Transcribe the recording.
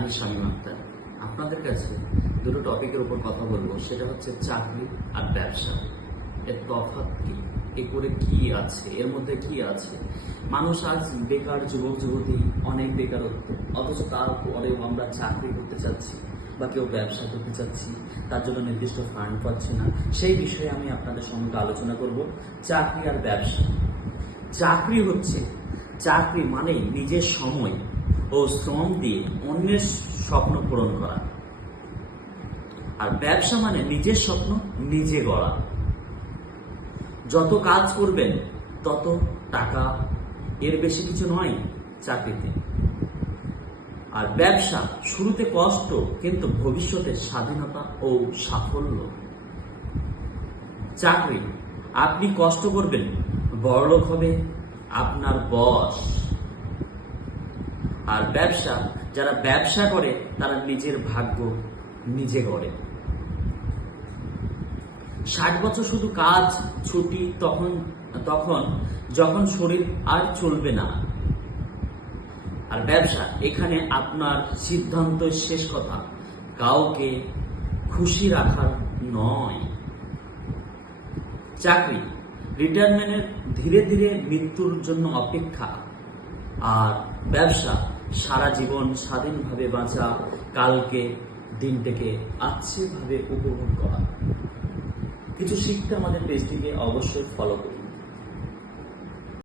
আমি শামীম আখতার। আপনাদের কাছে দুটো টপিকের উপর কথা বলবো, সেটা হচ্ছে চাকরি আর ব্যবসা। এর তফাৎ কি, এ করে কি আছে, এর মধ্যে কি আছে। মানুষ আজ বেকার, যুবক যুবতী অনেক বেকারত্ব, অথচ তারপরেও আমরা চাকরি করতে চাচ্ছি বা কেউ ব্যবসা করতে চাচ্ছি, তার জন্য নির্দিষ্ট ফান্ড পাচ্ছি না। সেই বিষয়ে আমি আপনাদের সঙ্গে আলোচনা করব, চাকরি আর ব্যবসা। চাকরি মানেই নিজের সময় ও শ্রম দিয়ে অন্যের স্বপ্ন পূরণ করা, আর ব্যবসা মানে নিজের স্বপ্ন নিজে গড়া। যত কাজ করবেন তত টাকা, এর বেশি কিছু নয় চাকরিতে। আর ব্যবসা শুরুতে কষ্ট, কিন্তু ভবিষ্যতে স্বাধীনতা ও সাফল্য। চাকরি আপনি কষ্ট করবেন, বড়লোক হবে আপনার বস। আর ব্যবসা, যারা ব্যবসা করে তারা নিজের ভাগ্য নিজে গড়ে। 60 বছর শুধু কাজ, ছুটি তখন যখন শরীর আর চলবে না। আর ব্যবসা, এখানে আপনার সিদ্ধান্ত শেষ কথা, কাউকে খুশি রাখার নয়। চাকরি রিটায়ারমেন্টের ধীরে ধীরে মৃত্যুর জন্য অপেক্ষা। আর ব্যবসা সারা জীবন স্বাধীনভাবে বাঁচা, কালকে দিনটাকে আচ্ছেভাবে উপভোগ করা। কিছু শিখতে আমাদের পেজটিকে অবশ্যই ফলো করুন।